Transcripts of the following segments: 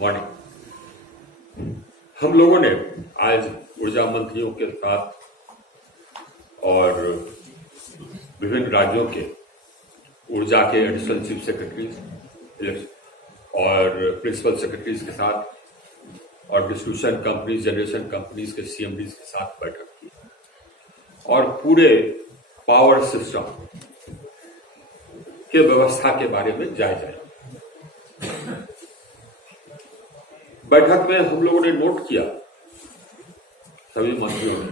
Morning. हम लोगों ने आज ऊर्जा मंत्रियों के साथ और विभिन्न राज्यों के ऊर्जा के एडिशनल चीफ सेक्रेटरीज और प्रिंसिपल सेक्रेटरीज के साथ और डिस्ट्रीब्यूशन कंपनीज, जनरेशन कंपनीज के सीएमडीज के साथ बैठक की और पूरे पावर सिस्टम के व्यवस्था के बारे में जायजा लिया। बैठक में हम लोगों ने नोट किया, सभी मंत्रियों ने,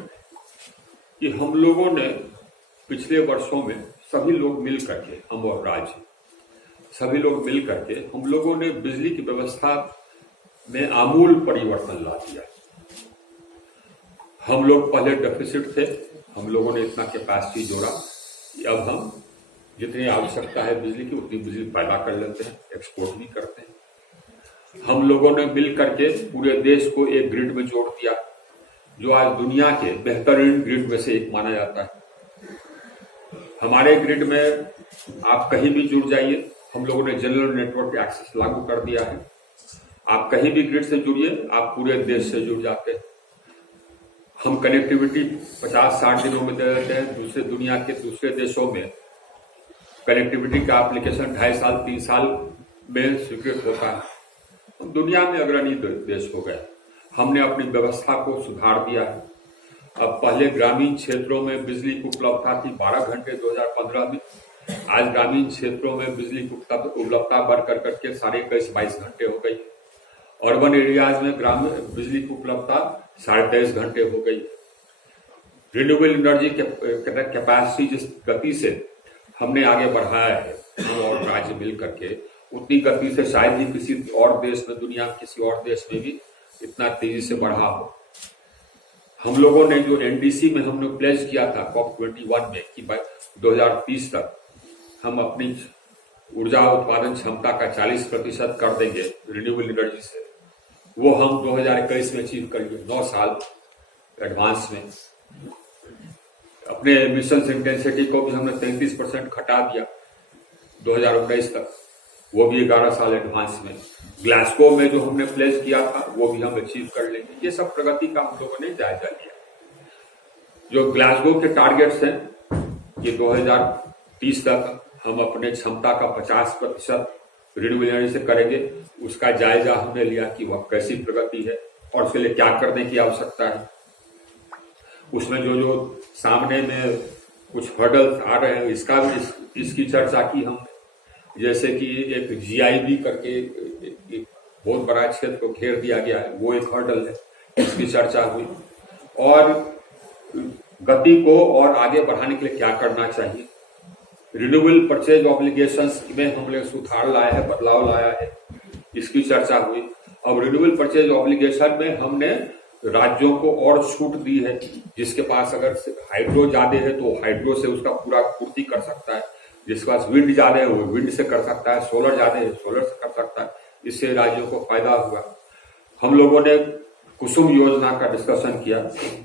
कि हम लोगों ने पिछले वर्षों में सभी लोग मिल करके, हम और राज्य सभी लोग मिल करके हम लोगों ने बिजली की व्यवस्था में आमूल परिवर्तन ला दिया। हम लोग पहले डेफिसिट थे, हम लोगों ने इतना कैपेसिटी जोड़ा कि अब हम जितनी आवश्यकता है बिजली की उतनी बिजली पैदा कर लेते हैं, एक्सपोर्ट भी करते हैं। हम लोगों ने मिल करके पूरे देश को एक ग्रिड में जोड़ दिया, जो आज दुनिया के बेहतरीन ग्रिड में से एक माना जाता है। हमारे ग्रिड में आप कहीं भी जुड़ जाइए, हम लोगों ने जनरल नेटवर्क एक्सेस लागू कर दिया है। आप कहीं भी ग्रिड से जुड़िए, आप पूरे देश से जुड़ जाते हैं। हम कनेक्टिविटी 50-60 दिनों में दे देते हैं। दूसरे दुनिया के दूसरे देशों में कनेक्टिविटी का एप्लीकेशन 2.5 साल 3 साल में स्वीकृत होता है। दुनिया में अग्रणी देश हो गए। हमने अपनी व्यवस्था को सुधार दिया है। अब पहले ग्रामीण क्षेत्रों में बिजली की उपलब्धता थी 12 घंटे 2015 में। आज ग्रामीण क्षेत्रों में बिजली की उपलब्धता बढ़ करके 21-22 घंटे हो गई। अर्बन एरियाज में ग्रामीण बिजली की उपलब्धता 23.5 घंटे हो गई। रिन्यूएबल एनर्जी कैपेसिटी जिस गति से हमने आगे बढ़ाया है, हम और राज्य मिल करके, उतनी गति से शायद ही किसी और देश में, दुनिया में किसी और देश में भी इतना तेजी से बढ़ा हो। हम लोगों ने जो एनडीसी में हमने प्लेज किया था COP21 में कि 2030 तक हम अपनी ऊर्जा उत्पादन क्षमता का 40% कर देंगे रिन्यूएबल एनर्जी से, वो हम 2021 में अचीव करेंगे, 9 साल एडवांस में। अपने एमिशन इंटेंसिटी को भी हमने 33% घटा दिया 2019 तक, वो भी 11 साल एडवांस में। ग्लासगो में जो हमने प्लेज किया था वो भी हम अचीव कर लेंगे। ये सब प्रगति का हम लोगों ने जायजा लिया। जो ग्लासगो के टारगेट्स हैं कि 2030 तक हम अपने क्षमता का 50% रिन्यूएबल एनर्जी से करेंगे, उसका जायजा हमने लिया कि वह कैसी प्रगति है और उसके लिए क्या करने की आवश्यकता है। उसमें जो सामने में कुछ हर्डल्स आ रहे हैं, इसका भी इसकी चर्चा की हमने। जैसे कि एक जीआईबी करके एक बहुत बड़ा क्षेत्र को घेर दिया गया है, वो एक हर्डल है, इसकी चर्चा हुई। और गति को और आगे बढ़ाने के लिए क्या करना चाहिए। रिन्यूएबल परचेज ऑब्लिगेशंस में हमने सुधार लाया है, बदलाव लाया है, इसकी चर्चा हुई। अब रिन्यूएबल परचेज ऑब्लिगेशन में हमने राज्यों को और छूट दी है। जिसके पास अगर हाइड्रो ज्यादा है तो हाइड्रो से उसका पूरा पूर्ति कर सकता है, जिसके पास विंड ज्यादा है वो विंड से कर सकता है, सोलर ज्यादा है सोलर से कर सकता है। इससे राज्यों को फायदा हुआ। हम लोगों ने कुसुम योजना का डिस्कशन किया,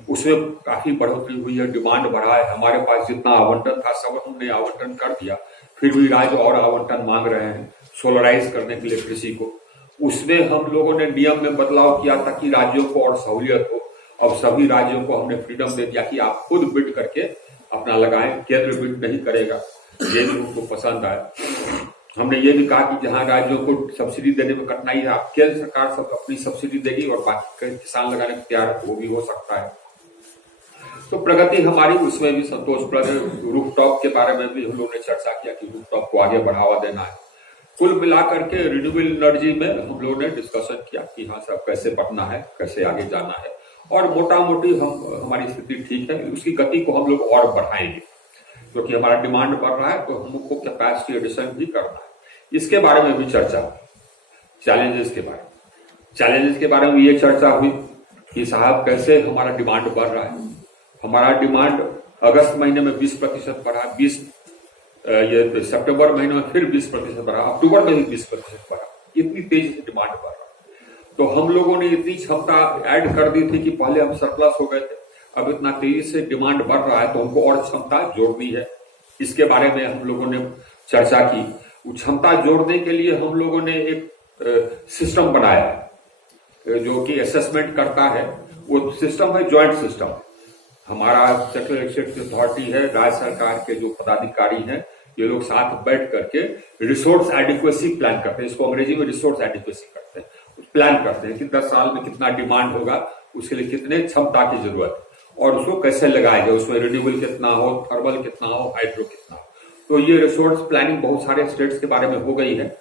उसमें काफी बढ़ोतरी हुई है, डिमांड बढ़ा है। हमारे पास जितना आवंटन था सब हमने आवंटन कर दिया, फिर भी राज्य और आवंटन मांग रहे हैं सोलराइज करने के लिए कृषि को। उसमें हम लोगों ने नियम में बदलाव किया था कि राज्यों को और सहूलियत हो। अब सभी राज्यों को हमने फ्रीडम दे दिया कि आप खुद बिड करके अपना लगाएं, केंद्र बिड नहीं करेगा। ये भी उनको पसंद आया। हमने ये भी कहा कि जहां राज्यों को सब्सिडी देने में कठिनाई है, आप केंद्र सरकार सब अपनी सब्सिडी देगी और बाकी किसान लगाने को तैयार है, वो भी हो सकता है। तो प्रगति हमारी उसमें भी संतोषप्रद है। रूफटॉप के बारे में भी हम लोगों ने चर्चा किया कि रूफटॉप को आगे बढ़ावा देना है। कुल मिलाकर के रिन्यूएबल एनर्जी में हम लोगों ने डिस्कशन किया कि हाँ सब कैसे बढ़ना है, कैसे आगे जाना है, और मोटा मोटी हमारी स्थिति ठीक है। उसकी गति को हम लोग और बढ़ाएंगे क्योंकि हमारा डिमांड बढ़ रहा है, तो हमको कैपेसिटी एडिशन भी करना है। इसके बारे में भी चर्चा हुई। चैलेंजेस के बारे में ये चर्चा हुई कि साहब कैसे हमारा डिमांड बढ़ रहा है। हमारा डिमांड अगस्त महीने में 20% बढ़ा, ये सितंबर महीने में फिर 20% बढ़ा, अक्टूबर में भी 20% बढ़ा। इतनी तेजी से डिमांड बढ़ रहा है। तो हम लोगों ने इतनी क्षमता ऐड कर दी थी कि पहले हम सरप्लस हो गए थे, अब इतना तेजी से डिमांड बढ़ रहा है तो हमको और क्षमता जोड़नी है। इसके बारे में हम लोगों ने चर्चा की। क्षमता जोड़ने के लिए हम लोगों ने एक सिस्टम बनाया है जो कि असेसमेंट करता है, वो सिस्टम है जॉइंट सिस्टम। हमारा सेंट्रल एग्जीक्यूटिव अथॉरिटी है, राज्य सरकार के जो पदाधिकारी हैं, ये लोग साथ बैठ करके रिसोर्स एडिक्वेसी प्लान करते हैं। इसको अंग्रेजी में रिसोर्स एडिक्वेसी करते हैं, प्लान करते हैं कि 10 साल में कितना डिमांड होगा, उसके लिए कितने क्षमता की जरूरत है और उसको कैसे लगाया जाए, उसमें रिन्यूएबल कितना हो, थर्मल कितना हो, हाइड्रो कितना हो। तो ये रिसोर्स प्लानिंग बहुत सारे स्टेट्स के बारे में हो गई है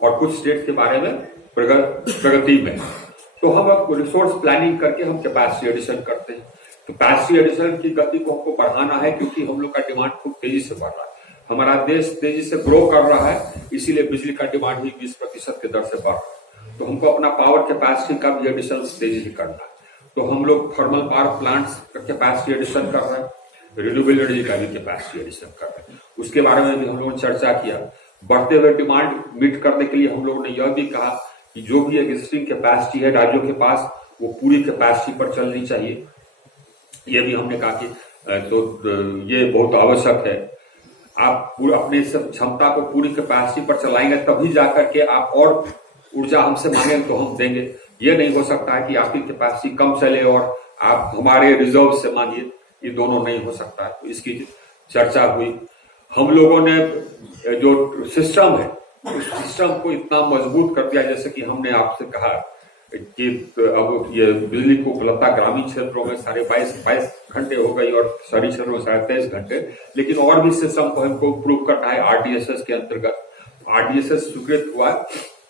और कुछ स्टेट्स के बारे में प्रगति में। तो हम अब रिसोर्स प्लानिंग करके हम कैपेसिटी एडिशन करते हैं। कैपेसिटी एडिशन की गति को हमको बढ़ाना है, क्योंकि हम लोग का डिमांड खूब तेजी से बढ़ रहा है। हमारा देश तेजी से ग्रो कर रहा है, इसीलिए बिजली का डिमांड ही 20% की दर से बढ़ रहा है। तो हमको अपना पावर कैपेसिटी का भी एडिशन तेजी से करना है। तो हम लोग थर्मल पावर प्लांट्स का कैपेसिटी एडिशन कर रहे हैं, रिन्यूएबल एनर्जी का भी कैपेसिटी एडिशन कर रहे हैं। उसके बारे में भी हम लोगों ने चर्चा किया। बढ़ते हुए डिमांड मीट करने के लिए हम लोगों ने यह भी कहा कि जो भी एग्जिस्टिंग कैपेसिटी है राज्यों के पास, वो पूरी कैपेसिटी पर चलनी चाहिए। ये भी हमने कहा कि तो ये बहुत आवश्यक है। आप अपनी क्षमता को पूरी कैपेसिटी पर चलाएंगे, तभी जाकर के आप और ऊर्जा हमसे मांगेंगे तो हम देंगे। ये नहीं हो सकता है कि आपकी कैपेसिटी कम चले और आप हमारे रिजर्व से मांगिए, ये दोनों नहीं हो सकता है। तो इसकी चर्चा हुई। हम लोगों ने जो सिस्टम है, उस सिस्टम को इतना मजबूत कर दिया, जैसे कि हमने आपसे कहा कि अब ये बिजली को उपलब्धता ग्रामीण क्षेत्रों में 22.5 घंटे हो गई और शहरी क्षेत्रों में 23.5 घंटे। लेकिन और भी सिस्टम को हमको इम्प्रूव करना है। आरडीएसएस के अंतर्गत आरडीएसएस स्वीकृत हुआ है,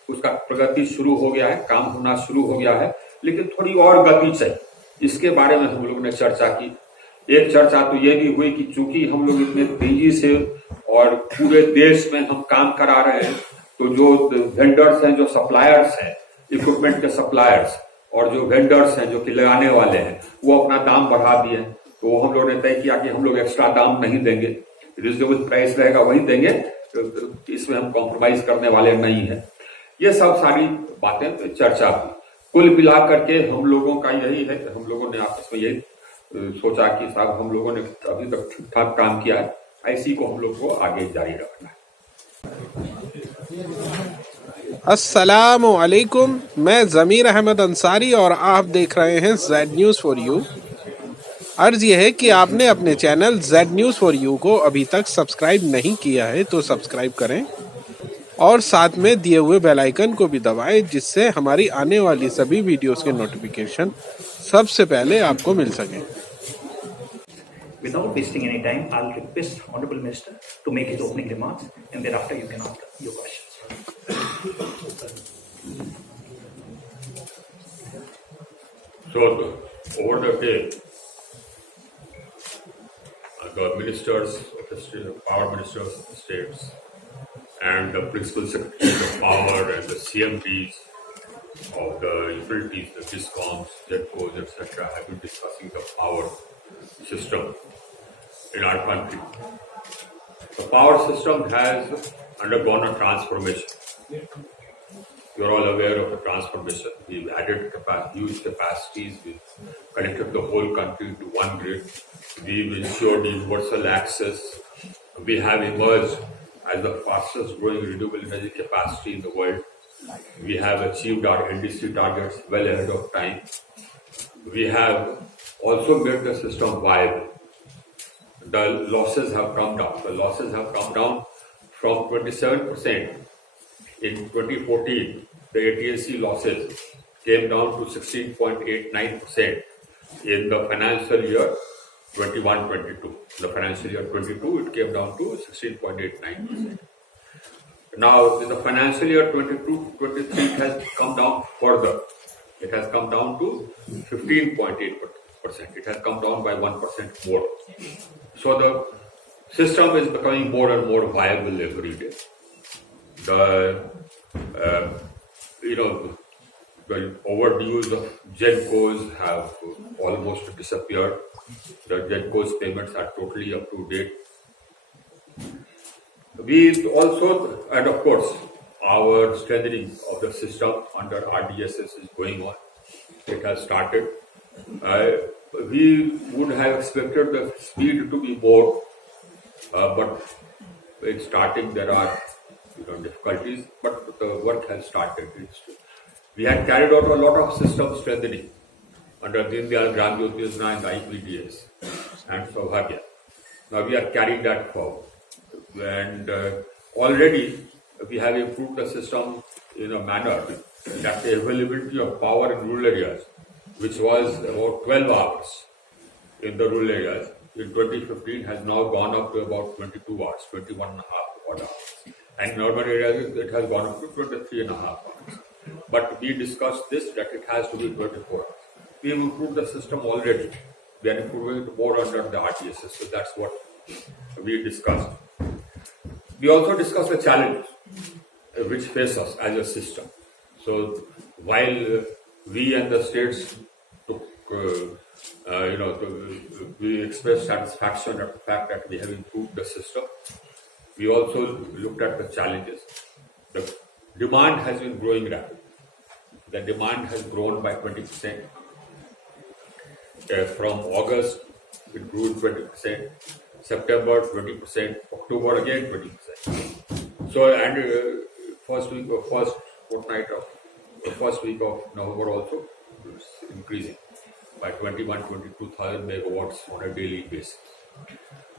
उसका प्रगति शुरू हो गया है, काम होना शुरू हो गया है, लेकिन थोड़ी और गति चाहिए। इसके बारे में हम लोगों ने चर्चा की। एक चर्चा तो ये भी हुई कि चूंकि हम लोग इतने तेजी से और पूरे देश में हम काम करा रहे हैं, तो जो वेंडर्स हैं, जो सप्लायर्स हैं, इक्विपमेंट के सप्लायर्स और जो वेंडर्स हैं, जो कि लगाने वाले हैं, वो अपना दाम बढ़ा दिए। तो हम लोगों ने तय किया कि हम लोग एक्स्ट्रा दाम नहीं देंगे, रिजनेबल प्राइस रहेगा वही देंगे, तो इसमें हम कॉम्प्रोमाइज करने वाले नहीं है। ये सब सारी बातें चर्चा हुई। कुल मिला करके हम लोगों का यही है कि हम लोगों ने आपस में यही सोचा कि साहब हम लोगों ने अभी तक ठीक ठाक काम किया है, ऐसी को हम लोग को आगे जारी रखना है। अस्सलामु अलैकुम, मैं ज़मीर अहमद अंसारी और आप देख रहे हैं जेड न्यूज़ फॉर यू। अर्ज यह है कि आपने अपने channel Z news for you को अभी तक सब्सक्राइब नहीं किया है तो सब्सक्राइब करें और साथ में दिए हुए बेल आइकन को भी दबाएं, जिससे हमारी आने वाली सभी वीडियोस के नोटिफिकेशन सबसे पहले आपको मिल सकें। Without wasting any time, I'll request Honorable Minister to make his opening remarks, and thereafter you can ask your questions. So, over the day, the ministers of the state, power ministers of the states, and the principal secretaries of power and the CMDs of the utilities, the discoms, GENCOs, etc., have been discussing the power system in our country. The power system has undergone a transformation. You're all aware of the transformation. We've added huge capacities. We've connected the whole country to one grid. We've ensured universal access. We have emerged as the fastest growing renewable energy capacity in the world. We have achieved our NDC targets well ahead of time. We have also made the system viable. The losses have come down. The losses have come down from 27% in 2014. The AT&C losses came down to 16.89% in the financial year 21-22. The financial year 22, it came down to 16.89%. Now, in the financial year 22-23, it has come down further. It has come down to 15.8%. It has come down by 1% more. So the system is becoming more and more viable every day. The overdues of GENCOs have almost disappeared. The GENCOs payments are totally up to date. We also, and of course, our strengthening of the system under RDSS is going on. It has started. We would have expected the speed to be more, but in starting there are difficulties, but the work has started. We had carried out a lot of system strengthening under Deen Dayal Gram Jyoti Yojana and the IPDS and Saubhagya. Now we are carrying that forward. And already we have improved the system in a manner that the availability of power in rural areas, which was about 12 hours in the rural areas, in 2015 has now gone up to about 22 hours, 21 and a half hours. And in urban areas, it has gone up to 23 and a half hours. But we discussed this, that it has to be 24 hours. We have improved the system already. We are improving it more under the RTSS. So that's what we discussed. We also discussed the challenges which face us as a system. So while we and the states took, we expressed satisfaction at the fact that we have improved the system, we also looked at the challenges. The demand has been growing rapidly. The demand has grown by 20%. From August, it grew 20%. September, 20%. October, again 20%. So, and first week of November also, it's increasing by 22,000 megawatts on a daily basis.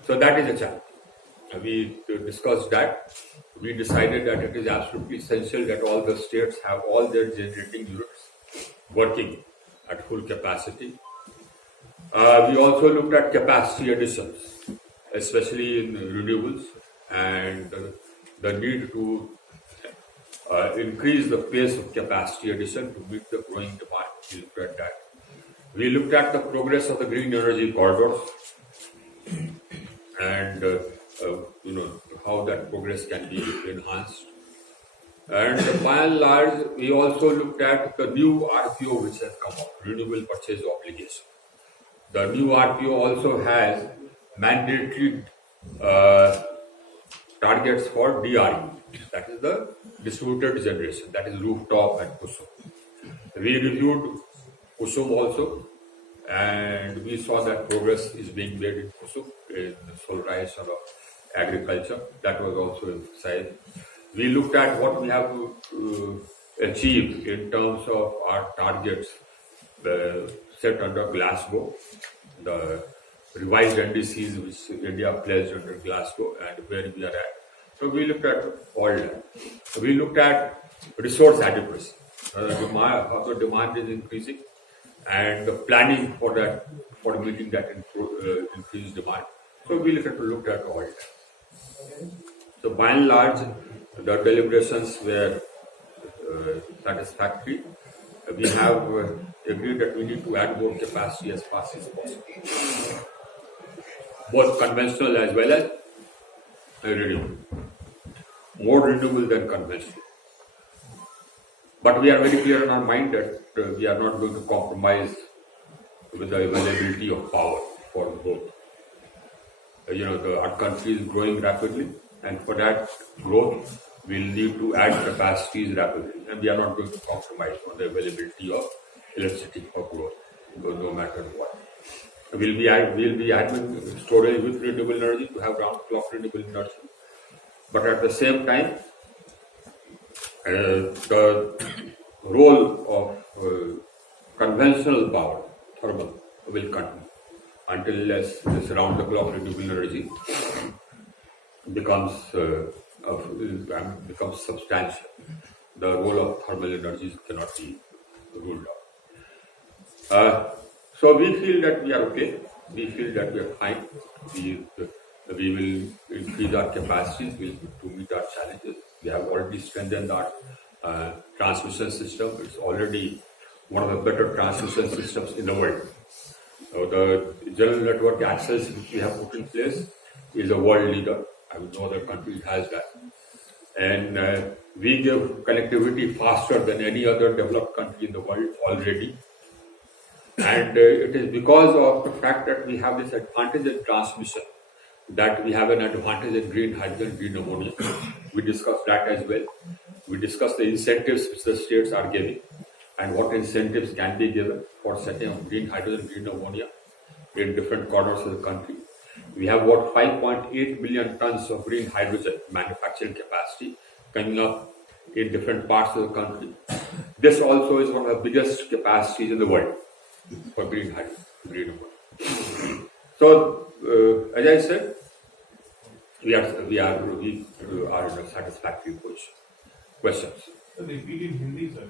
So that is a challenge. We discussed that. We decided that it is absolutely essential that all the states have all their generating units working at full capacity. We also looked at capacity additions, especially in renewables, and the need to increase the pace of capacity addition to meet the growing demand. We looked at that. We looked at the progress of the green energy corridors and how that progress can be enhanced. And by and large, we also looked at the new RPO which has come up, Renewable Purchase Obligation. The new RPO also has mandatory targets for DRE, that is the distributed generation, that is rooftop and Kusum. We reviewed Kusum also, and we saw that progress is being made in Kusum, in solarization of agriculture. That was also emphasized. We looked at what we have to achieve in terms of our targets set under Glasgow, the revised NDCs which India pledged under Glasgow, and where we are at. So we looked at all that. We looked at resource adequacy, how the demand is increasing, and the planning for that, for meeting that increased demand. So we looked at all that. So by and large, the deliberations were satisfactory. We have agreed that we need to add more capacity as fast as possible, both conventional as well as renewable. More renewable than conventional. But we are very clear in our mind that we are not going to compromise with the availability of power for both. Our country is growing rapidly, and for that growth, we'll need to add capacities rapidly, and we are not going to compromise on the availability of electricity for growth, no matter what. We'll be adding storage with renewable energy to have round-the-clock renewable energy, but at the same time, the role of conventional power, thermal, will continue until this round-the-clock renewable energy becomes substantial. The role of thermal energies cannot be ruled out. So we feel that we are okay. We feel that we are fine. We will increase our capacities to meet our challenges. We have already strengthened our transmission system. It's already one of the better transmission systems in the world. The general network access which we have put in place is a world leader. I mean, no other country has that. And we give connectivity faster than any other developed country in the world already. And it is because of the fact that we have this advantage in transmission that we have an advantage in green hydrogen, green ammonia. We discussed that as well. We discussed the incentives which the states are giving and what incentives can be given for setting up green hydrogen, green ammonia in different corners of the country. We have about 5.8 million tons of green hydrogen manufacturing capacity coming up in different parts of the country. This also is one of the biggest capacities in the world for green hydrogen, green ammonia. So, as I said, we are in a satisfactory position. Questions? Repeat in Hindi, sir.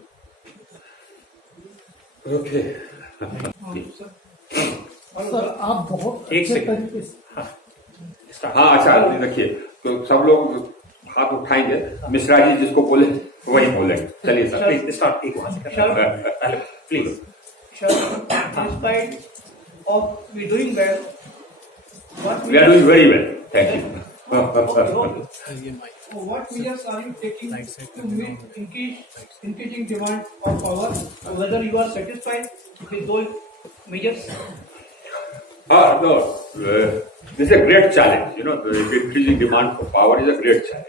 Okay. Sir आप बहुत एक अच्छे second. तरीके से हाँ, अच्छा देखिए, तो सब लोग हाथ उठाएंगे, मिश्रा जी जिसको बोले वही बोलेंगे। चलिए सर, प्लीज स्टार्ट, एक वहां से पहले please. Despite of we doing well, what we are doing very well. Thank you. what measures are you taking to meet increasing demand of power? Whether you are satisfied with those measures? No, this is a great challenge. You know, the increasing demand for power is a great challenge.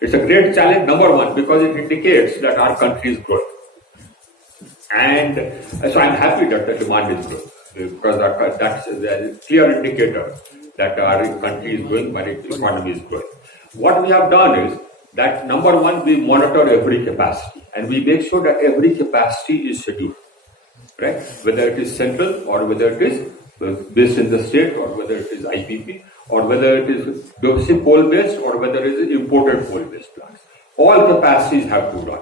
It's a great challenge, number one, because it indicates that our country is growing. And so I'm happy that the demand is growing, because that's a clear indicator that our country is growing, but its economy is growing. What we have done is that, number one, we monitor every capacity, and we make sure that every capacity is scheduled, right? Whether it is central or whether it is based in the state, or whether it is IPP, or whether it is domestic coal-based, or whether it is imported coal-based plants. All capacities have to run.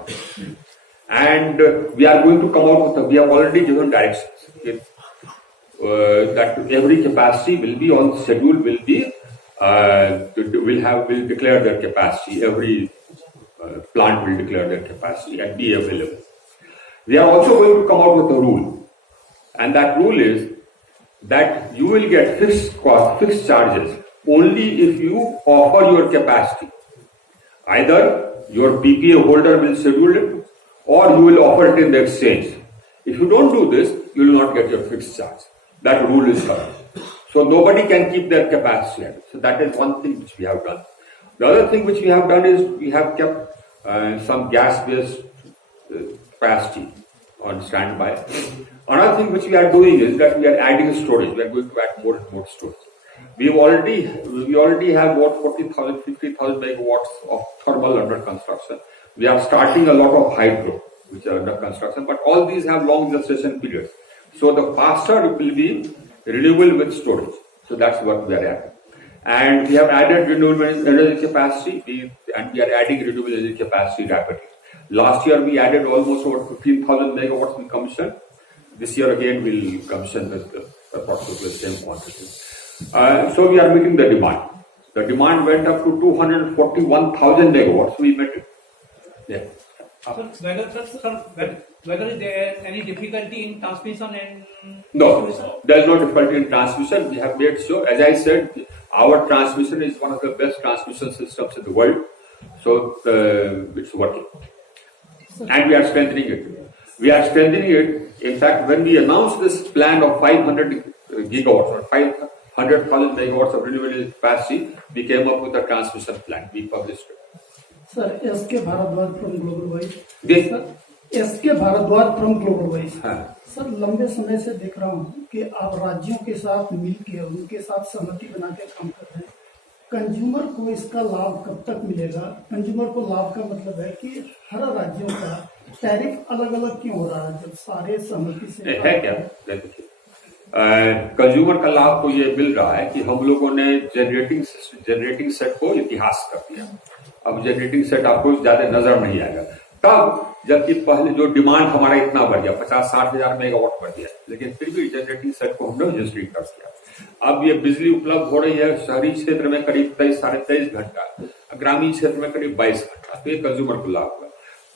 And we are going to come out with, we have already given directions that every capacity will be on schedule, will declare their capacity. Every plant will declare their capacity and be available. We are also going to come out with a rule, and that rule is that you will get fixed cost, fixed charges only if you offer your capacity. Either your PPA holder will schedule it, or you will offer it in the exchange. If you don't do this, you will not get your fixed charge. That rule is covered. So nobody can keep their capacity. So that is one thing which we have done. The other thing which we have done is we have kept some gas-based capacity on standby. Another thing which we are doing is that we are adding storage. We are going to add more and more storage. We already have about 40,000, 50,000 megawatts of thermal under construction. We are starting a lot of hydro, which are under construction, but all these have long gestation periods. So the faster it will be renewable with storage. So that's what we are adding. And we have added renewable energy capacity, and we are adding renewable energy capacity rapidly. Last year we added almost over 15,000 megawatts in commission. This year again we'll commission approximately the same quantity. So we are meeting the demand. The demand went up to 241,000 megawatts. We met it. Yeah. Whether is there any difficulty in transmission and No, there is no difficulty in transmission. We have made sure, as I said, our transmission is one of the best transmission systems in the world. So it's working. And we are strengthening it. In fact, when we announced this plan of 500 gigawatts or 500,000 megawatts of renewable capacity, we came up with a transmission plan. We published it. Sir S K. Bharadwaj from Global Wise. Yes. Sir S K. Bharadwaj from Global Wise. हाँ। Sir लंबे समय से देख रहा हूँ कि आप राज्यों के साथ मिलकर उनके साथ सहमति बना के काम कर रहे हैं। कंज्यूमर को इसका लाभ कब तक मिलेगा? कंज्यूमर को लाभ का मतलब है कि हर राज्यों का टैरिफ अलग अलग क्यों हो रहा है जब सारे सहमति से है क्या? कंज्यूमर का लाभ तो ये मिल रहा है कि हम लोगों ने जनरेटिंग सेट को इतिहास कर दिया। अब जनरेटिंग सेट आपको ज्यादा नजर नहीं आएगा तब, जबकि पहले जो डिमांड हमारा इतना बढ़ गया, 50-60 हजार मेगावाट बढ़ गया, लेकिन फिर भी जनरेटिंग सेट को हमने रजिस्ट्री कर दिया। अब ये बिजली उपलब्ध हो रही है शहरी क्षेत्र में करीब 23-23.5 घंटा, ग्रामीण क्षेत्र में करीब 22 घंटा। तो ये कंज्यूमर को लाभ हुआ।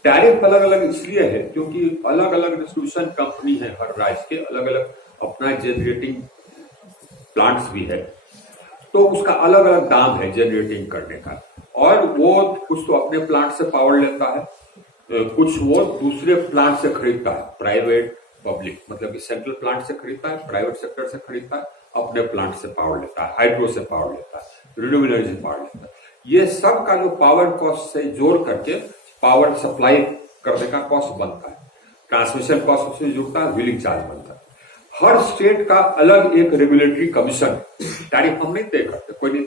टैरिफ अलग अलग इसलिए है क्योंकि अलग अलग डिस्ट्रीब्यूशन कंपनी है, हर राज्य के अलग अलग अपना जनरेटिंग प्लांट्स भी है, तो उसका अलग अलग दाम है जनरेटिंग करने का। और वो कुछ तो अपने प्लांट से पावर लेता है, कुछ वो दूसरे प्लांट से खरीदता है, प्राइवेट पब्लिक, मतलब कि सेंट्रल प्लांट से खरीदता है, प्राइवेट सेक्टर से खरीदता है, अपने प्लांट से पावर लेता है, हाइड्रो से पावर लेता है, रिन्यूएबल एनर्जी से पावर लेता है। ये सब का जो पावर कॉस्ट से जोड़ करके पावर सप्लाई करने का कॉस्ट बनता है, ट्रांसमिशन कॉस्ट उसमें जुड़ता है, व्हीलिंग चार्ज बनता है। हर स्टेट का अलग एक रेगुलेटरी कमीशन, टैरिफ हम नहीं तय करते, कोई नहीं,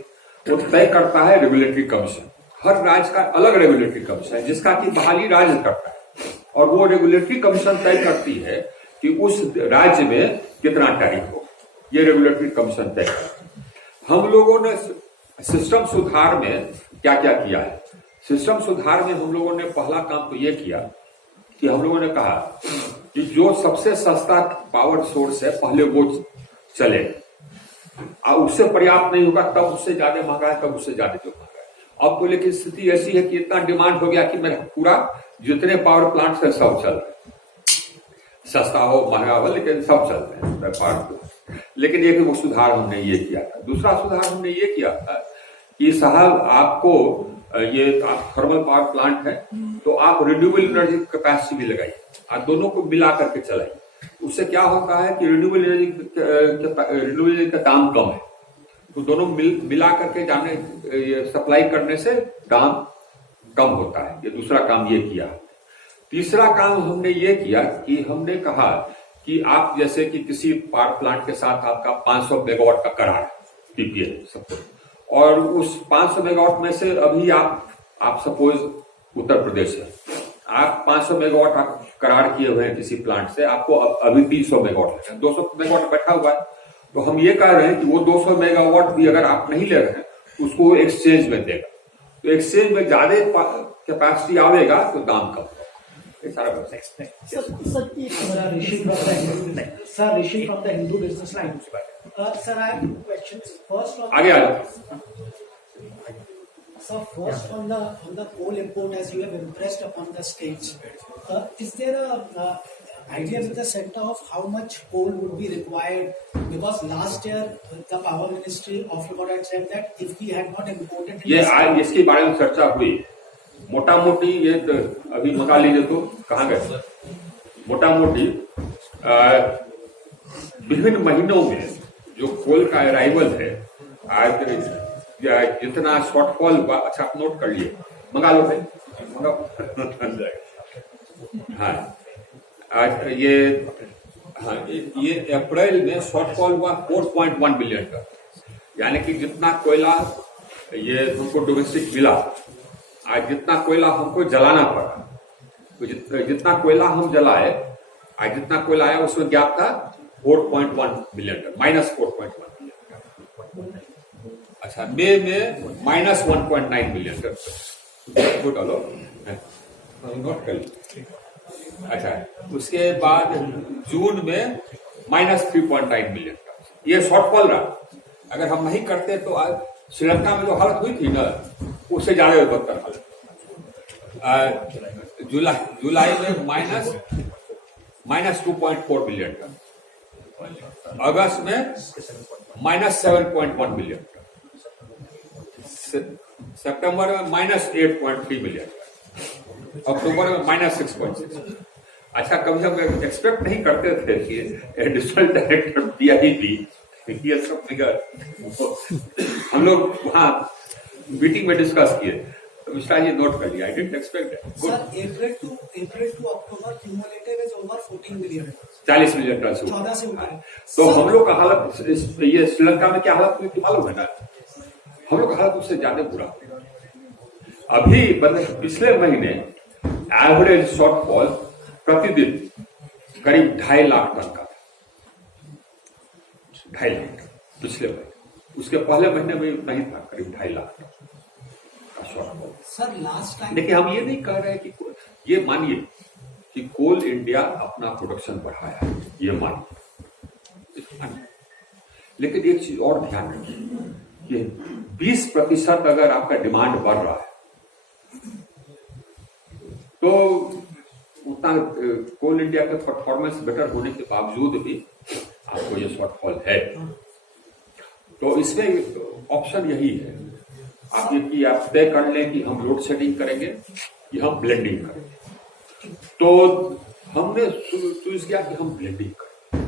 वो तय करता है रेगुलेटरी कमीशन। हर राज्य का अलग रेगुलेटरी कमीशन है जिसका कि बहाली राज्य करता है। और वो रेगुलेटरी कमीशन तय करती है कि उस राज्य में कितना टैरिफ हो, ये रेगुलेटरी कमीशन तय करती है। हम लोगों ने सिस्टम सुधार में क्या क्या किया है? सिस्टम सुधार में हम लोगों ने पहला काम तो ये किया कि हम लोगों ने कहा कि जो सबसे सस्ता पावर सोर्स है पहले वो चले, उससे पर्याप्त नहीं होगा तब उससे ज्यादा महंगा है, तब उससे ज्यादा जो महंगा है। अब तो लेकिन स्थिति ऐसी है कि इतना डिमांड हो गया कि मेरा पूरा जितने पावर प्लांट है सब चल रहे हैं, सस्ता हो महंगा हो लेकिन सब चल रहे हैं पावर प्लांट। लेकिन एक वो सुधार हमने ये किया था। दूसरा सुधार हमने ये किया था कि साहब आपको ये थर्मल पावर प्लांट है तो आप रिन्यूएबल एनर्जी कैपेसिटी भी लगाइए, आप दोनों को मिला करके चलाइए। उससे क्या होता है कि रिन्यूएबल एनर्जी का दाम कम है, तो दोनों मिला करके जाने सप्लाई करने से दाम कम होता है। ये दूसरा काम ये किया। तीसरा काम हमने ये किया कि हमने कहा कि आप जैसे कि किसी पावर प्लांट के साथ आपका 500 मेगावाट का करार पीपीए सबको, और उस 500 मेगावाट में से अभी आप सपोज उत्तर प्रदेश है, आप 500 मेगावाट आप करार किए हुए हैं किसी प्लांट से, आपको अभी 300 मेगावाट है, 200 मेगावाट बैठा हुआ है, तो हम ये कह रहे हैं कि वो 200 मेगावाट भी अगर आप नहीं ले रहे हैं उसको एक्सचेंज में देगा, तो एक्सचेंज में ज्यादा कैपेसिटी आवेगा तो दाम कम। सारा Sir, Rishi from the Hindu business line. Sir, I have two questions. First, आगे आ जाओ। So first on the coal import, as you have impressed upon the states, is there a idea with the center of how much coal would be required? Because last year the power ministry of Labour had said that if we had not imported, ये आज इसके बारे में चर्चा हुई मोटा मोटी। ये तो अभी मंगा लीजिए तो कहाँ गए मोटा मोटी विभिन्न महीनों में जो कोल का अराइवल है, आज जितना शॉर्टफॉल हुआ, अच्छा आप नोट कर लिए, मंगा लो भाई, मंगा। हाँ आज ये अप्रैल में शॉर्टफॉल हुआ 4.1 बिलियन का, यानी कि जितना कोयला ये हमको डोमेस्टिक मिला, आज जितना कोयला हमको जलाना पड़ा, तो जितना कोयला हम जलाए, आज जितना कोयला आया उसमें गैप था 4.1 बिलियन का, -4.1 बिलियन। अच्छा मई में -1.9 बिलियन का, नोट कर लीजिए। अच्छा उसके बाद जून में -3.9 बिलियन का ये शॉर्टफॉल रहा। अगर हम नहीं करते तो आज श्रीलंका में जो हालत हुई थी ना, उससे ज्यादा बदतर हालत। जुलाई में -2.4 बिलियन का, अगस्त में -7.1 बिलियन का, सितंबर में -8.3 बिलियन का, अक्टूबर में -6.6। अच्छा कभी हम एक्सपेक्ट नहीं करते थे कि एडिशनल डायरेक्टर पीआईबी ये सब फिगर हम लोग वहाँ मीटिंग में डिस्कस किए, तो मिश्रा जी नोट कर लिया। I didn't expect that. Sir, April to October cumulative is over 14 million. 40 million ton से 14 से ऊपर। तो हम लोग का हालत ये श्रीलंका में क्या हालत हुई तो मालूम है ना, हम लोग का हालत उससे ज्यादा बुरा। अभी पिछले महीने एवरेज शॉर्टफॉल प्रतिदिन करीब 2.5 लाख टन का, 2.5 लाख पिछले महीने। उसके पहले महीने में उतना ही था, करीब 2.5 लाख टन का शॉर्टफॉल। सर लास्ट टाइम लेकिन हम ये नहीं कह रहे कि ये मानिए कि कोल इंडिया अपना प्रोडक्शन बढ़ाया है, ये मानिए, लेकिन एक चीज और ध्यान रखिए कि 20% अगर आपका डिमांड बढ़ रहा है तो उतना कोल इंडिया का परफॉर्मेंस बेटर होने के बावजूद भी आपको ये शॉर्टफॉल है। तो इसमें ऑप्शन यही है आप ये कि आप तय कर लें कि हम लोड शेडिंग करेंगे या हम ब्लेंडिंग करेंगे। तो हमने चूज किया कि हम ब्लेंडिंग करें।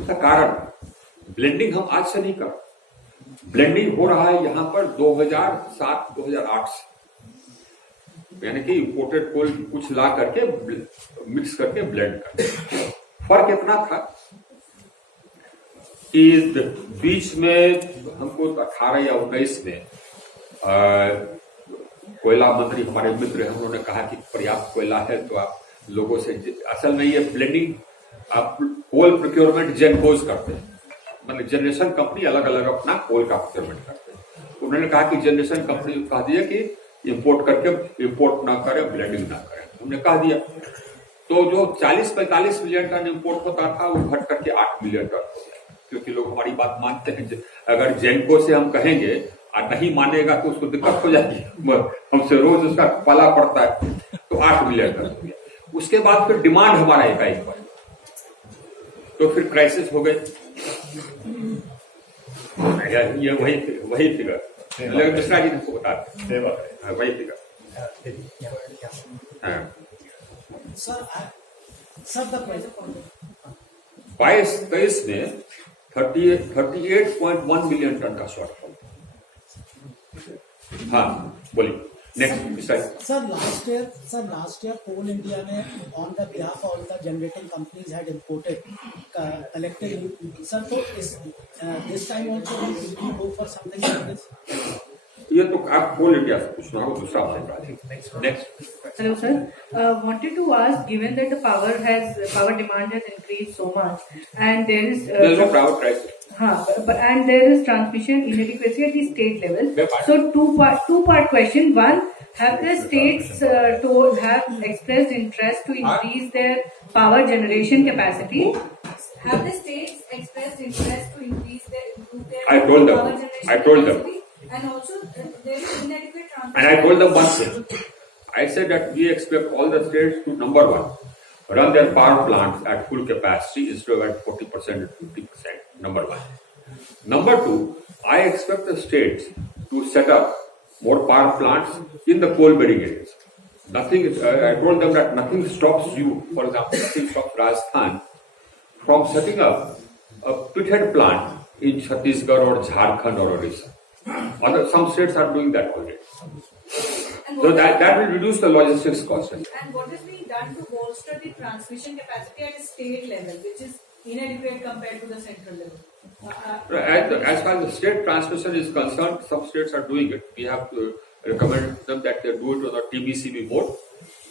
उसका कारण ब्लेंडिंग हम आज से नहीं कर, ब्लेंडिंग हो रहा है यहाँ पर 2007-2008 से, यानी कि इंपोर्टेड कोल कुछ ला करके मिक्स करके ब्लेंड करते। फर्क इतना था कि बीच में हमको 18 या 19 में कोयला मंत्री हमारे मित्र हैं, उन्होंने कहा कि पर्याप्त कोयला है तो आप लोगों से। असल में ये ब्लेंडिंग आप कोल प्रोक्योरमेंट जेनकोज करते हैं, मतलब जनरेशन कंपनी अलग अलग अपना कोल का प्रोक्योरमेंट करते हैं। उन्होंने कहा कि जनरेशन कंपनी को कहा दिया कि इंपोर्ट करके इंपोर्ट ना करें, ब्लेंडिंग ना करें। हमने कह दिया तो जो 40-45 मिलियन टन इंपोर्ट होता था वो घट करके 8 मिलियन टन हो गया, क्योंकि लोग हमारी बात मानते हैं। अगर जेनको से हम कहेंगे और नहीं मानेगा तो उसको दिक्कत हो जाएगी, हमसे रोज उसका पाला पड़ता है। तो 8 मिलियन टन हो गया। उसके बाद फिर डिमांड हमारा एकाएक बढ़, तो फिर क्राइसिस हो गई। ये वही फिगर मिश्रा जी को बताते हैं, वही फिगर। Sir, the question. 22-23 में 38.1 मिलियन टन का शॉर्टफॉल। हाँ बोलिए, next. Sir, last year, Coal India ने on the behalf of all the generating companies had imported collected. Sir, so this time also we go for something like this. ये तो आप कोल India से पूछना हो, दूसरा आपसे। Next. Hello, sir. Wanted to ask, given that the power demand has increased so much, and there is no power crisis. And there is transmission inadequacy at the state level. So two part question. One, have the states have expressed interest to increase their power generation capacity? Have the states expressed interest to improve their power generation capacity? And also, there is inadequate transmission. And I told them one thing. I said that we expect all the states to, number one, run their power plants at full capacity instead of at 40% or 50%. Number one. Number two, I expect the states to set up more power plants in the coal bearing areas. I told them that nothing stops you, for example, nothing stops Rajasthan from setting up a pithead plant in Chhattisgarh or Jharkhand or Odisha. Some states are doing that already. So that will reduce the logistics cost. And what is being done to bolster the transmission capacity at a state level, which is inadequate compared to the central level? As far as the state transmission is concerned, some states are doing it. We have to recommend them that they do it on a TBCB mode,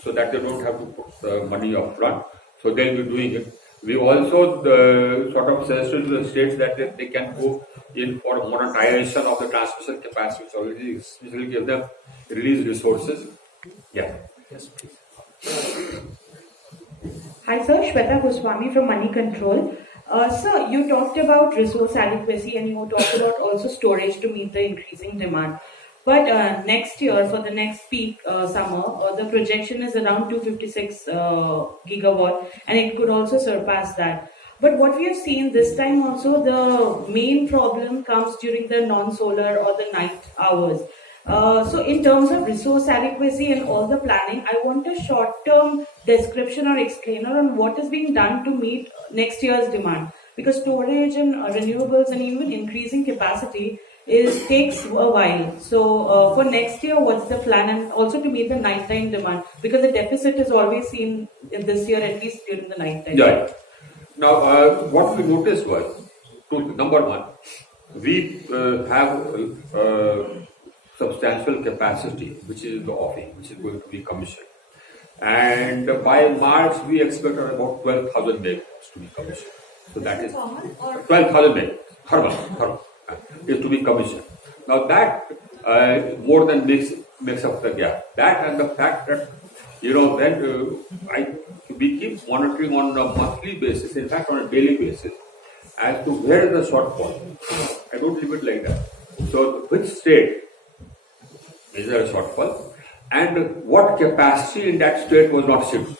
so that they don't have to put the money up front. So they'll be doing it. We also sort of suggested to the states that they can go in for monetization of the transmission capacity, which already will give them release resources. Yeah. Yes, please. Hi sir, Shweta Goswami from Money Control. Sir, you talked about resource adequacy and you talked about also storage to meet the increasing demand. But next year, for the next peak summer, the projection is around 256 gigawatt, and it could also surpass that. But what we have seen this time also, the main problem comes during the non-solar or the night hours. So in terms of resource adequacy and all the planning, I want a short-term description or explainer on what is being done to meet next year's demand. Because storage and renewables and even increasing capacity takes a while. So for next year, what's the plan? And also to meet the nighttime demand, because the deficit is always seen in this year, at least during the nighttime. Yeah. Now, what we noticed was, number one, we have substantial capacity, which is the offing, which is going to be commissioned. And by March, we expect about 12,000 megawatts to be commissioned. So that is 12,000 megawatts, thermal, is to be commissioned. Now that more than makes up the gap. That and the fact that, then we keep monitoring on a monthly basis, in fact on a daily basis, as to where is the shortfall. I don't leave it like that. So which state is there a shortfall, and what capacity in that state was not shipped.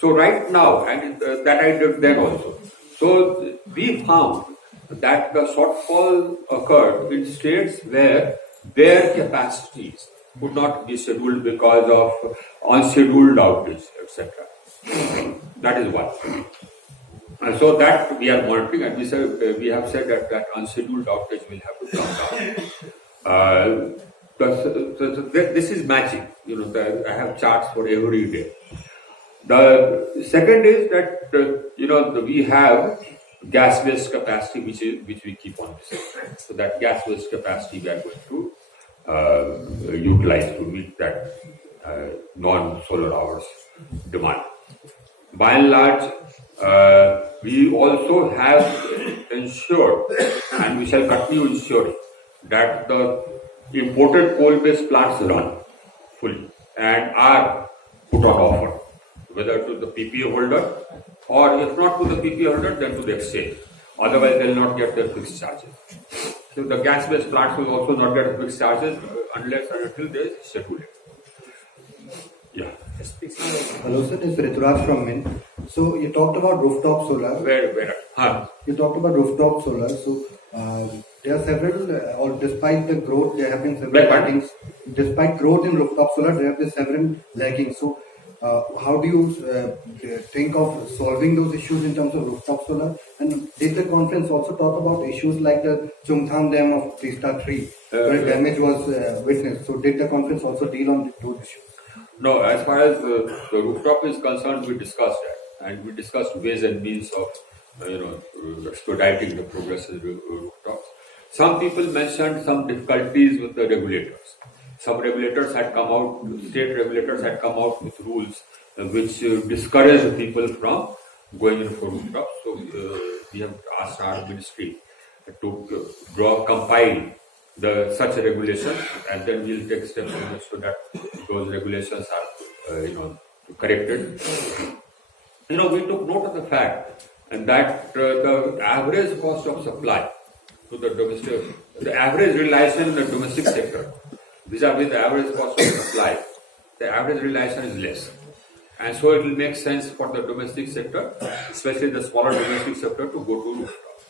So right now, and that I did then also. So we found that the shortfall occurred in states where their capacities could not be scheduled because of unscheduled outage, etc. That is one. And so that we are monitoring, and we have said that unscheduled outage will have to come down. This is matching. I have charts for every day. The second is that we have gas-based capacity, which we keep on saying. So that gas-based capacity we are going to utilize to meet that non-solar hours demand. By and large, we also have ensured, and we shall continue ensuring, that the imported coal-based plants run fully and are put on offer, whether to the PPA holder or if not to the PPA holder, then to the exchange. Otherwise, they will not get their fixed charges. So the gas-based plants will also not get fixed charges unless and until they schedule it. Yeah. Hello, sir. This is Rituraj from Mint. So you talked about rooftop solar. Where? You talked about rooftop solar. So there are several, or despite the growth, there have been several laggings. Despite growth in rooftop solar, there have been several laggings. So how do you think of solving those issues in terms of rooftop solar? And did the conference also talk about issues like the Chungthang Dam of Tista 3, where damage was witnessed? So did the conference also deal on those issues? No, as far as the rooftop is concerned, we discussed that, and we discussed ways and means of, expediting the progress of rooftops. Some people mentioned some difficulties with the regulators. Some regulators had come out, state regulators had come out with rules which discouraged people from going in for rooftops. So we have asked our ministry to compile such regulations, and then we'll take steps so that those regulations are, corrected. We took note of the fact and that the average cost of supply to the average realization in the domestic sector vis-a-vis the average cost of supply, the average realization is less. And so it will make sense for the domestic sector, especially the smaller domestic sector, to go to rooftop.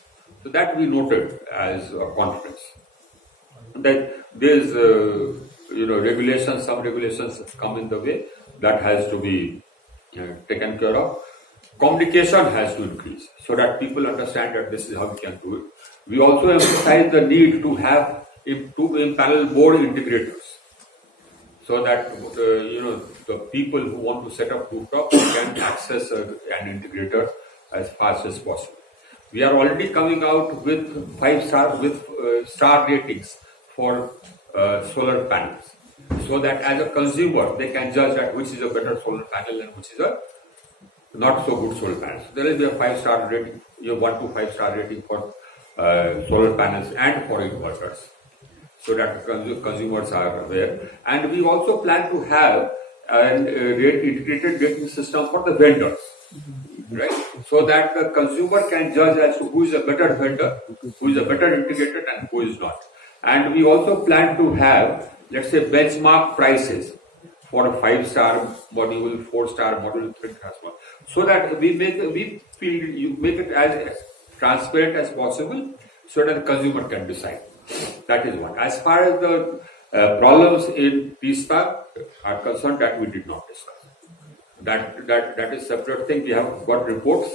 So that we noted as a conference. That there's, regulations, some regulations come in the way, that has to be taken care of. Communication has to increase so that people understand that this is how we can do it. We also emphasize the need to have impanel more integrators, so that the people who want to set up rooftops can access an integrator as fast as possible. We are already coming out with 5-star star ratings for solar panels, so that as a consumer they can judge that which is a better solar panel and which is a not so good solar panel. So there will be a 5-star rating, 1 to 5-star rating for solar panels and for inverters, so that consumers are aware. And we also plan to have an integrated rating system for the vendors, right? So that the consumer can judge as to who is a better vendor, who is a better integrated, and who is not. And we also plan to have, let's say, benchmark prices for a 5-star module, 4-star module, 3-star module, so that we make it as transparent as possible, so that the consumer can decide. That is one. As far as the problems in Tista are concerned, that we did not discuss. That is separate thing. We have got reports,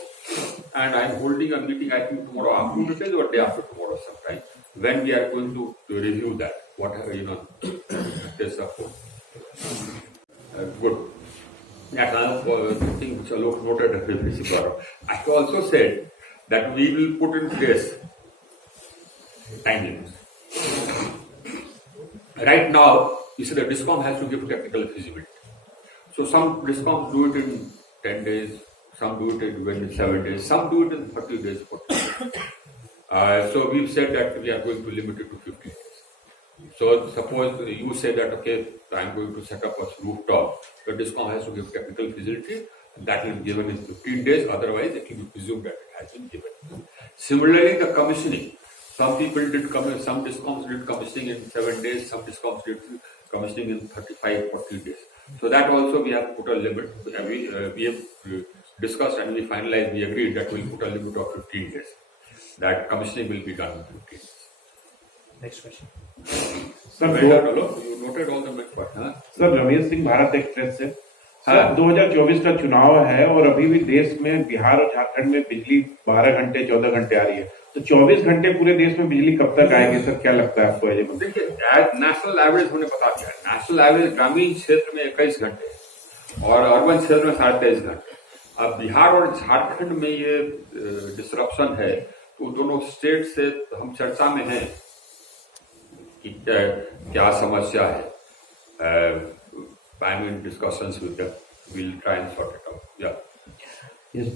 and I am holding a meeting, I think tomorrow afternoon or day after tomorrow sometime, when we are going to review that. Testa 4. Good. That thing which Alok noted previously. I also said that we will put in place time limits. Right now, you see, the DISCOM has to give technical feasibility. So some DISCOMs do it in 10 days, some do it in 7 days, some do it in 30 days, 40 days. So we've said that we are going to limit it to 50 days. So suppose you say that, okay, I'm going to set up a rooftop, the DISCOM has to give technical feasibility, that will be given in 15 days, otherwise it will be presumed that it has been given. Similarly, the commissioning. Some DISCOMs did commissioning in 7 days, some DISCOMs did commissioning in 35, 40 days. So that also we have put a limit. We have discussed and we finalized, we agreed that we'll put a limit of 15 days. That commissioning will be done in 15 days. Next question. Sir you noted all the main part, huh? Sir Ramesh Singh Bharat express से sir 2024 का चुनाव है और अभी भी देश में बिहार और झारखंड में बिजली 12 घंटे 14 घंटे आ रही है, तो 24 घंटे पूरे देश में बिजली कब तक आएगी सर, क्या लगता है आपको? देखिए, नेशनल एवरेज हमने बता दिया है. नेशनल एवरेज ग्रामीण क्षेत्र में 21 घंटे और अर्बन क्षेत्र में 23.5 घंटे. अब बिहार और झारखंड में ये डिसरप्शन है, तो दोनों स्टेट से हम चर्चा में हैं कि क्या समस्या है. I'm in discussions with them. We'll try and sort it out. Yeah. Yes.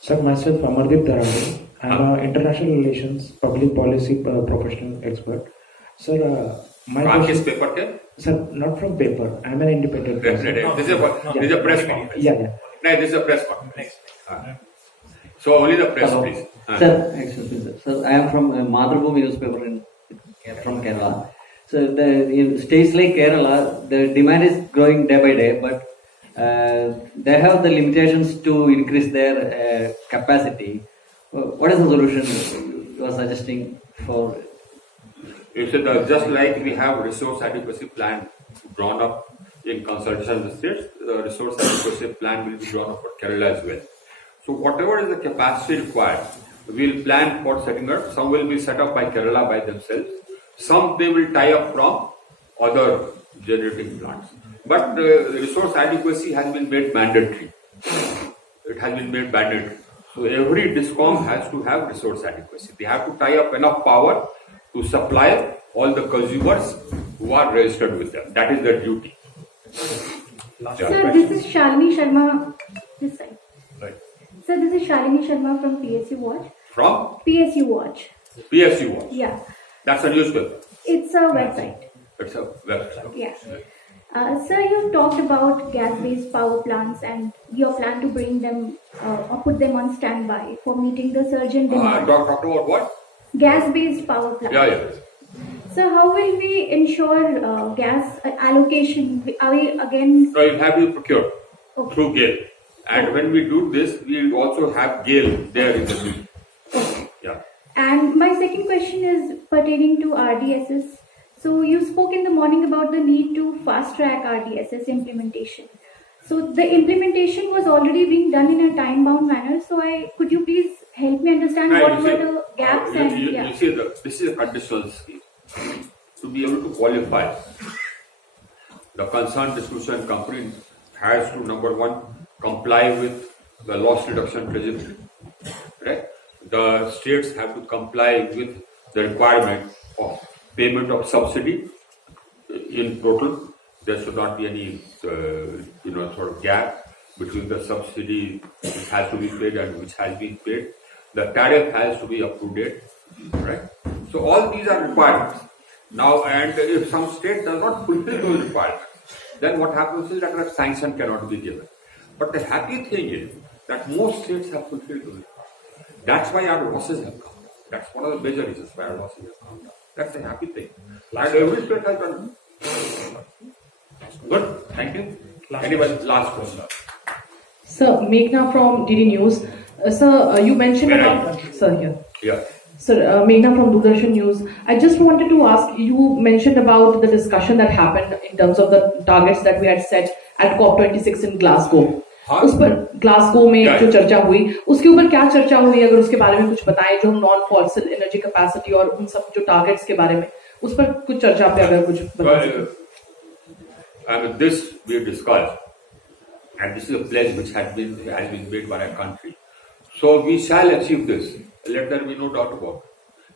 Sir, myself, Amardeep Darade. I'm an international relations, public policy professional expert. Sir, my Kiss paper ke? Sir, not from paper. I'm an independent person. This is a press conference. Yeah. No, this is a press conference. So only the press, please. Sir, excuse me, sir. I am from Mandapam newspaper from Kerala. So in states like Kerala, the demand is growing day by day, but they have the limitations to increase their capacity. What is the solution you are suggesting for? You said just like we have resource adequacy plan drawn up in consultation with states, the resource adequacy plan will be drawn up for Kerala as well. So whatever is the capacity required, we will plan for setting up. Some will be set up by Kerala by themselves. Some they will tie up from other generating plants. But resource adequacy has been made mandatory. It has been made mandatory. So every DISCOM has to have resource adequacy. They have to tie up enough power to supply all the consumers who are registered with them. That is their duty. Sir, this is Shalini Sharma. This side. Right. Sir, this is Shalini Sharma from PSU Watch. From? PSU Watch. PSU Watch. Yeah. That's a newspaper. It's a website. It's a website. Yeah. Sir, you've talked about gas-based power plants and your plan to bring them or put them on standby for meeting the surge in demand. Talked about what? Gas-based power plants. Yeah. So how will we ensure gas allocation? Are we again? So it have to be procured through GAIL. And when we do this, we also have GAIL there in the middle. Yeah. And my second question is pertaining to RDSS. So you spoke in the morning about the need to fast-track RDSS implementation. So the implementation was already being done in a time-bound manner. So could you please help me understand what were the gaps? You see, this is a conditional scheme. To be able to qualify, the concerned distribution company has to, number one, comply with the loss reduction trajectory. Right? The states have to comply with the requirement of payment of subsidy. In total, there should not be any sort of gap between the subsidy which has to be paid and which has been paid. The tariff has to be up to date, right? So all these are requirements. Now, and if some state does not fulfill those requirements, then what happens is that a sanction cannot be given. But the happy thing is that most states have fulfilled those requirements. That's why our losses have come down. That's one of the major reasons why our losses have come down. That's a happy thing. And every state has done it. Good, thank you. Anybody, last question. Sir, Meghna from DD News. Sir, you mentioned about... Sir, here. Yeah. Sir, Meghna from Doordarshan News. I just wanted to ask, you mentioned about the discussion that happened in terms of the targets that we had set at COP26 in Glasgow. उस पर Glasgow में जो चर्चा हुई उसके ऊपर क्या चर्चा हुई अगर उसके बारे में कुछ बताएं जो नॉन फॉसिल एनर्जी कैपेसिटी और उन सब जो टारगेट्स के बारे में उस पर कुछ चर्चा पे अगर कुछ बताएं. This we discussed, and this is a pledge which has been made by our country. So we shall achieve this. Let there be no doubt about it.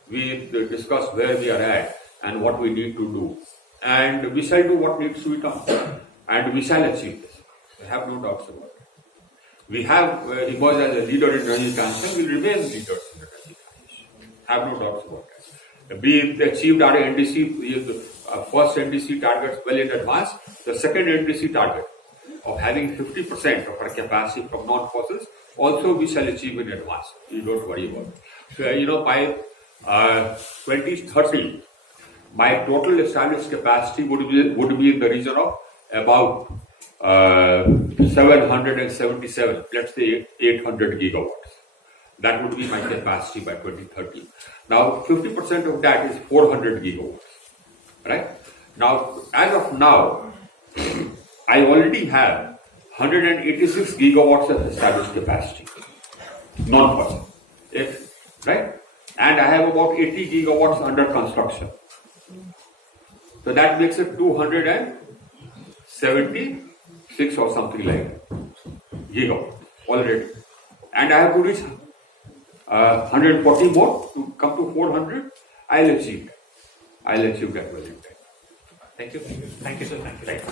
We discussed where we are at and what we need to do, and we shall do what needs to be done, and we shall achieve this. I have no doubts about it. We have emerged as a leader in energy transition. We remain leaders in energy transition. I have no doubts about that. We achieved our NDC, first NDC targets well in advance. The second NDC target of having 50% of our capacity from non-fossils also we shall achieve in advance. You don't worry about it. So, by 2030, my total established capacity would be in the region of about 777, let's say 800 gigawatts. That would be my capacity by 2030. Now, 50% of that is 400 gigawatts. Right? Now, as of now, I already have 186 gigawatts of established capacity, non-fossil, right? And I have about 80 gigawatts under construction. So that makes it 276 or something like that, gigawatts already. And I have to reach 140 more to come to 400. I'll achieve that well in time. Thank you. Thank you, sir. Thank you.